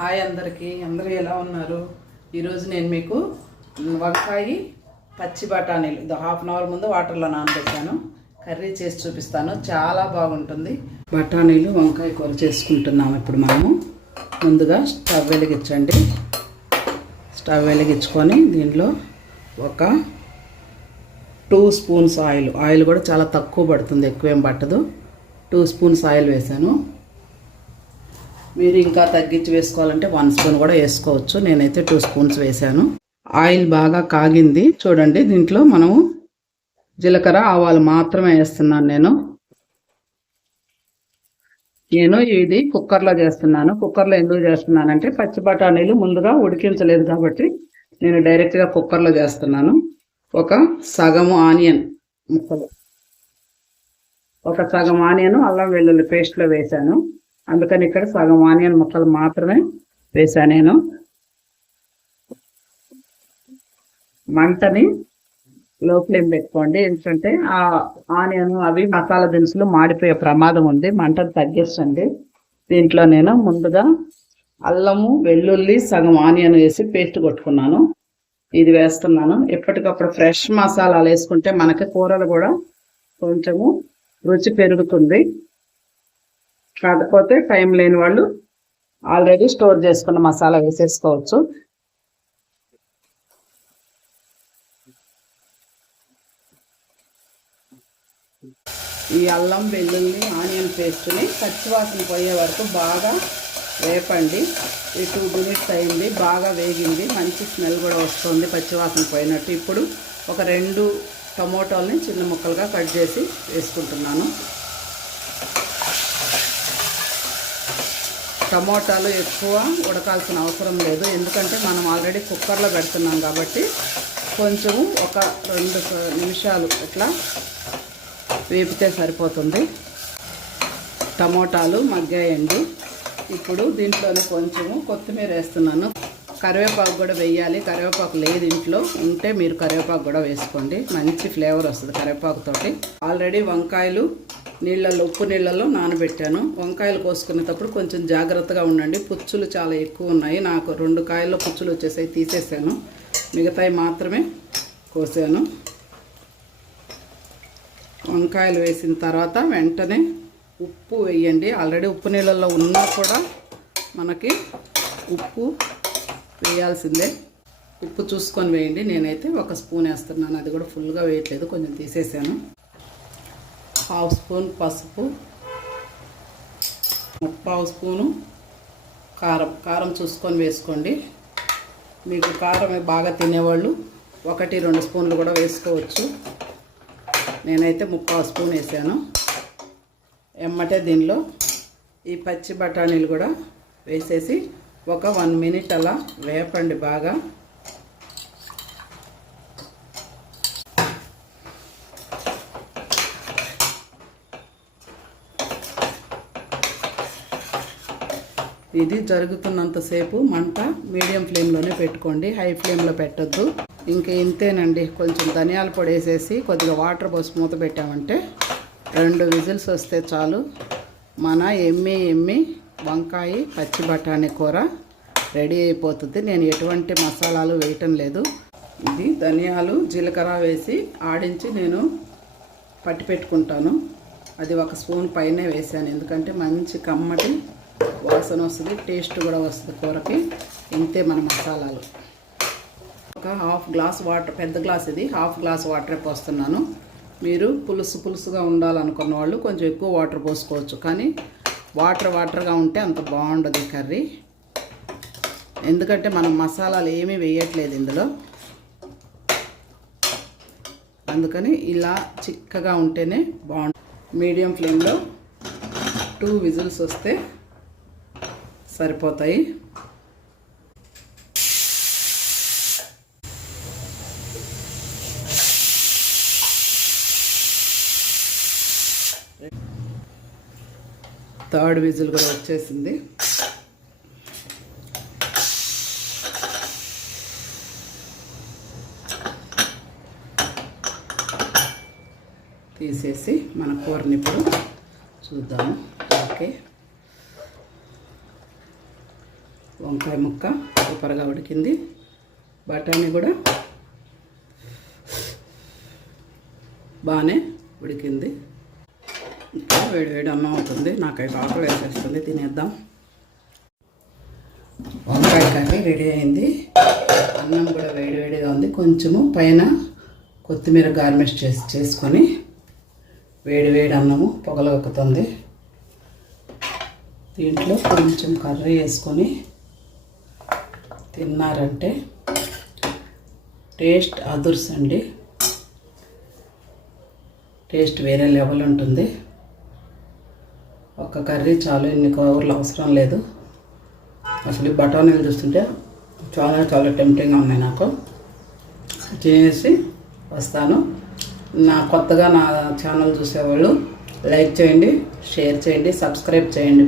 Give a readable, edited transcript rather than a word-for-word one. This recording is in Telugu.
హాయ్ అందరూ ఎలా ఉన్నారు? ఈరోజు నేను మీకు వంకాయ పచ్చి బఠానీలు ఇది హాఫ్ అన్ అవర్ ముందు వాటర్లో నానబెట్టాను, కర్రీ చేసి చూపిస్తాను. చాలా బాగుంటుంది. బఠానీలు వంకాయ కూర చేసుకుంటున్నాము. ఇప్పుడు మనము ముందుగా స్టవ్ వెలిగించుకొని దీంట్లో ఒక 2 స్పూన్స్ ఆయిల్ కూడా చాలా తక్కువ పడుతుంది, ఎక్కువేం పట్టదు. 2 స్పూన్స్ ఆయిల్ వేసాను. మీరు ఇంకా తగ్గించి వేసుకోవాలంటే 1 స్పూన్ కూడా వేసుకోవచ్చు. నేనైతే 2 స్పూన్స్ వేసాను. ఆయిల్ బాగా కాగింది. చూడండి, దీంట్లో మనము జీలకర్ర ఆవాలు మాత్రమే వేస్తున్నాను. నేను ఇది కుక్కర్లో చేస్తున్నాను. కుక్కర్లో ఎందుకు చేస్తున్నానంటే పచ్చి బఠానీలు ముందుగా ఉడికించలేదు కాబట్టి నేను డైరెక్ట్గా కుక్కర్లో చేస్తున్నాను. ఒక సగము ఆనియన్ ముక్కలు, ఒక సగం ఆనియన్ అల్లం వెల్లుల్లి పేస్ట్లో వేశాను. అందుకని ఇక్కడ సగం ఆనియన్ ముక్కలు మాత్రమే వేసాను. నేను మంటని లో ఫ్లేమ్ పెట్టుకోండి, ఎందుకంటే ఆ ఆనియన్ అవి మసాలా దినుసులు మాడిపోయే ప్రమాదం ఉంది. మంటను తగ్గించండి. దీంట్లో నేను ముందుగా అల్లము వెల్లుల్లి సగం ఆనియన్ వేసి పేస్ట్ కొట్టుకున్నాను, ఇది వేస్తున్నాను. ఎప్పటికప్పుడు ఫ్రెష్ మసాలాలు వేసుకుంటే మనకి కూరలు కూడా కొంచెము రుచి పెరుగుతుంది. కాకపోతే టైం లేని వాళ్ళు ఆల్రెడీ స్టోర్ చేసుకున్న మసాలా వేసేసుకోవచ్చు. ఈ అల్లం వెల్లుల్లి ఆనియన్ పేస్ట్ని పచ్చివాసన పోయే వరకు బాగా వేపండి. ఈ 2 మినిట్స్ అయింది, బాగా వేగింది, మంచి స్మెల్ కూడా వస్తుంది పచ్చివాసన పోయినట్టు. ఇప్పుడు ఒక 2 టమోటాలని చిన్న ముక్కలుగా కట్ చేసి వేసుకుంటున్నాను. టమోటాలు ఎక్కువ ఉడకాల్సిన అవసరం లేదు, ఎందుకంటే మనం ఆల్రెడీ కుక్కర్లో పెడుతున్నాం కాబట్టి కొంచెము ఒక 2 నిమిషాలు ఇట్లా వేపితే సరిపోతుంది. టమోటాలు మగ్గాయండి. ఇప్పుడు దీంట్లోనే కొంచెము కొత్తిమీర వేస్తున్నాను. కరివేపాకు కూడా వేయాలి. కరివేపాకు లేదు ఇంట్లో, ఉంటే మీరు కరివేపాకు కూడా వేసుకోండి, మంచి ఫ్లేవర్ వస్తుంది కరివేపాకుతోటి. ఆల్రెడీ వంకాయలు ఉప్పు నీళ్ళల్లో నానబెట్టాను. వంకాయలు కోసుకునేటప్పుడు కొంచెం జాగ్రత్తగా ఉండండి, పుచ్చులు చాలా ఎక్కువ ఉన్నాయి. నాకు 2 కాయల్లో పుచ్చులు వచ్చేసాయి, తీసేసాను. మిగతాయి మాత్రమే కోసాను. వంకాయలు వేసిన తర్వాత వెంటనే ఉప్పు వేయండి. ఆల్రెడీ ఉప్పు నీళ్ళల్లో ఉన్నా కూడా మనకి ఉప్పు వేయాల్సిందే. ఉప్పు చూసుకొని వేయండి. నేనైతే 1 స్పూన్ వేస్తున్నాను, అది కూడా ఫుల్గా వేయట్లేదు, కొంచెం తీసేసాను. 1/2 స్పూన్ పసుపు, 1/2 స్పూను కారం చూసుకొని వేసుకోండి. మీకు కారం బాగా తినేవాళ్ళు 1-2 స్పూన్లు కూడా వేసుకోవచ్చు. నేనైతే 1/2 స్పూన్ వేసాను. ఎమ్మటే దీనిలో ఈ పచ్చి బఠానీలు కూడా వేసేసి ఒక 1 మినిట్ అలా వేపండి బాగా. ఇది జరుగుతున్నంతసేపు మంట మీడియం ఫ్లేమ్లోనే పెట్టుకోండి, హై ఫ్లేమ్లో పెట్టద్దు. ఇంకా ఇంతేనండి. కొంచెం ధనియాల పొడి వేసేసి కొద్దిగా వాటర్ పోసి మూత పెట్టామంటే 2 విజిల్స్ వస్తే చాలు. మన ఎమ్మి వంకాయ పచ్చి బఠానీ కూర రెడీ అయిపోతుంది. నేను ఎటువంటి మసాలాలు వేయటం లేదు. ఇది ధనియాలు జీలకర్ర వేసి ఆడించి నేను పట్టి పెట్టుకుంటాను. అది 1 స్పూన్ పైనే వేసాను, ఎందుకంటే మంచి కమ్మటి వాసన వస్తుంది, టేస్ట్ కూడా వస్తుంది కూరకి. ఇంతే మన మసాలాలు. ఒక 1/2 గ్లాస్ వాటర్, పెద్ద గ్లాస్ ఇది, 1/2 గ్లాస్ వాటర్ పోస్తున్నాను. మీరు పులుసుగా ఉండాలనుకున్న వాళ్ళు కొంచెం ఎక్కువ వాటర్ పోసుకోవచ్చు, కానీ వాటర్గా ఉంటే అంత బాగుండదు కర్రీ. ఎందుకంటే మనం మసాలాలు ఏమీ వేయట్లేదు ఇందులో, అందుకని ఇలా చిక్కగా ఉంటేనే బాగుంటుంది. మీడియం ఫ్లేమ్లో 2 విజిల్స్ వస్తే సరిపోతాయి. థర్డ్ విజిల్ కూడా వచ్చేసింది. తీసేసి మన కూరని ఇప్పుడు చూద్దాము. ఓకే, వంకాయ ముక్క సూపర్గా ఉడికింది. బఠానీ కూడా బాగానే ఉడికింది. ఇంకా వేడి వేడి అన్నం అవుతుంది. నాకైతే ఆకలి వేసేస్తుంది, తినేద్దాం. వంకాయ కర్రీ రెడీ అయింది. అన్నం కూడా వేడివేడిగా ఉంది. కొంచెము పైన కొత్తిమీర గార్నిష్ చేసుకొని వేడి అన్నము పొగలొక్కుతుంది. దీంట్లో కొంచెం కర్రీ వేసుకొని తిన్నారంటే టేస్ట్ అదుర్సండి. టేస్ట్ వేరే లెవెల్ ఉంటుంది. ఒక్క కర్రీ చాలు, ఇన్ని కూరలు అవసరం లేదు. అసలు బఠానీలు చూస్తుంటే చాలా టెంప్టింగ్గా ఉన్నాయి. నాకు చేసి వస్తాను. కొత్తగా నా ఛానల్ చూసేవాళ్ళు లైక్ చేయండి, షేర్ చేయండి, సబ్స్క్రైబ్ చేయండి.